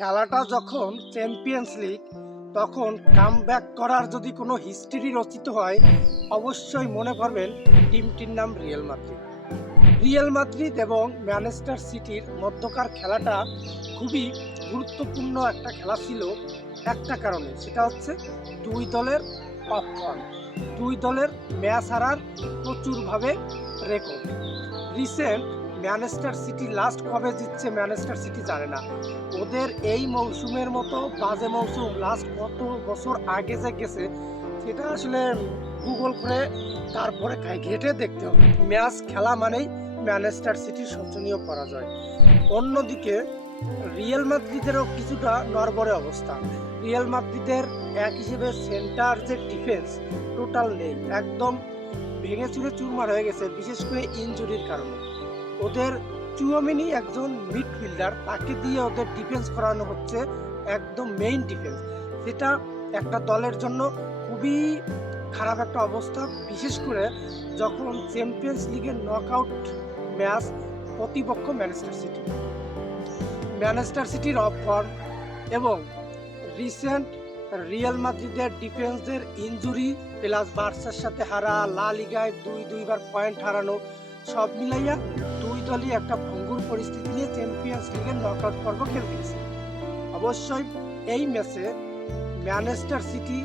খেলাটা যখন champions league, তখন কামব্যাক করার যদি কোনো হিস্ট্রি রচিত হয়, অবশ্যই মনে করবেন টিমটির নাম রিয়াল মাদ্রিদ। রিয়াল মাদ্রিদ এবং ম্যানচেস্টার সিটির মধ্যকার খেলাটা খুবই গুরুত্বপূর্ণ একটা খেলা ছিল একটা কারণে, সেটা হচ্ছে দুই দলের অফ ফর্ম, দুই দলের ম্যাচ হারার প্রচুরভাবে record. Recent Manchester city last কবে জিতছে ম্যানচেস্টার সিটি জানে না। ওদের এই মৌসুমের মতো বাজে মৌসুম লাস্ট কত বছর আগে যে গেছে সেটা আসলে গুগল করে তারপরে ঘেটে দেখতে হবে। ম্যাচ খেলা মানেই ম্যানচেস্টার সিটির শোচনীয় পরাজয়। অন্যদিকে রিয়াল মাদ্রিদেরও কিছুটা নড়বড়ে অবস্থা। রিয়াল মাদ্রিদের এক হিসেবে সেন্টার যে ডিফেন্স টোটাল নেই, একদম ভেঙে চুরে চুরমার হয়ে গেছে, বিশেষ করে ইনজুরির কারণে। ওদের চুয়ামিনি একজন মিডফিল্ডার, তাকে দিয়ে ওদের ডিফেন্স করানো হচ্ছে একদম মেইন ডিফেন্স, যেটা একটা দলের জন্য খুবই খারাপ একটা অবস্থা, বিশেষ করে যখন চ্যাম্পিয়ন্স লিগের নকআউট ম্যাচ প্রতিপক্ষ ম্যানচেস্টার সিটির অফ ফর্ম এবং রিসেন্ট রিয়াল মাদ্রিদের ডিফেন্সের ইনজুরি প্লাস বার্সার সাথে হারা, লা লিগায় দুইবার পয়েন্ট হারানো, সব মিলাইয়া দুই দলই একটা ভঙ্গুর পরিস্থিতি নিয়ে চ্যাম্পিয়ন্স লিগের নকআউট পর্ব খেলতে গেছে। অবশ্যই এই ম্যাচে ম্যানচেস্টার সিটি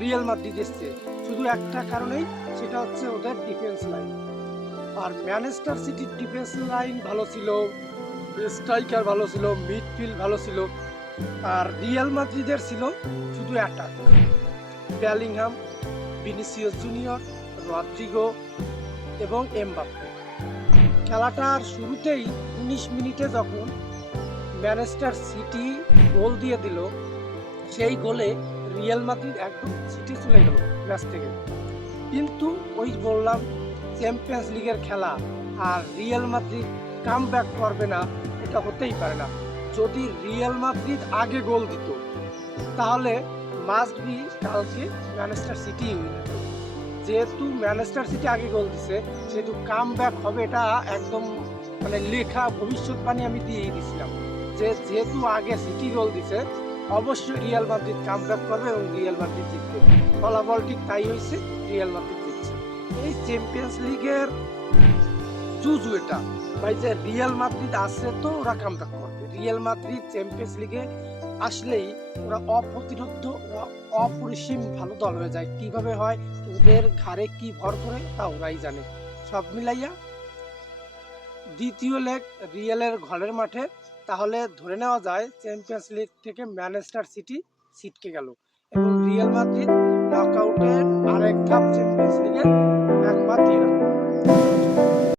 রিয়াল মাদ্রিদ এসছে শুধু একটা কারণেই, সেটা হচ্ছে ওদের ডিফেন্স লাইন। আর ম্যানচেস্টার সিটির ডিফেন্স লাইন ভালো ছিল, স্ট্রাইকার ভালো ছিল, মিডফিল্ড ভালো ছিল। আর রিয়াল মাদ্রিদের ছিল শুধু attack, Bellingham, Vinicius Junior, Rodrygo এবং এমবাপ্পে। খেলাটার শুরুতেই 19 মিনিটে যখন ম্যানচেস্টার সিটি গোল দিয়ে দিল, সেই গোলে রিয়াল মাদ্রিদ একদম সিটি চলে গেল ম্যাচ থেকে। কিন্তু ওই বললাম চ্যাম্পিয়ন্স লিগের খেলা, আর রিয়াল মাদ্রিদ কামব্যাক করবে না এটা হতেই পারে না। যদি রিয়াল মাদ্রিদ আগে গোল দিত তাহলে মাস্ট বি কালকে ম্যানচেস্টার সিটি উইনার। যেহেতু ম্যানচেস্টার সিটি আগে গোল দিছে, সেহেতু কামব্যাক হবে, এটা একদম মানে লেখা ভবিষ্যৎবাণী আমি দিয়েই দিছিলাম যে যেহেতু আগে সিটি গোল দিছে অবশ্যই রিয়াল মাদ্রিদ কামব্যাক করবে এবং রিয়াল মাদ্রিদ জিতবে। ফলাফল ঠিক তাই হয়েছে, রিয়াল মাদ্রিদ জিতছে। এই চ্যাম্পিয়ন্স লিগের জুজু এটা ভাই, যে রিয়াল মাদ্রিদ আসছে তো ওরা কামব্যাক করবে। রিয়াল মাদ্রিদ চ্যাম্পিয়ন্স লিগে আসলেই ওরা অপ্রতিরোধ্য, অপরিসীম ভালো দল হয়ে যায়। কিভাবে হয়, ওদের ঘাড়ে কি ভর করে তা ওরাই জানে। সব মিলাইয়া দ্বিতীয় লেগ রিয়ালের ঘরের মাঠে, তাহলে ধরে নেওয়া যায় চ্যাম্পিয়ন্স লিগ থেকে ম্যানচেস্টার সিটি ছিটকে গেল এবং রিয়াল মাদ্রিদ নকআউটের আরেক ধাপ চ্যাম্পিয়ন্স লিগের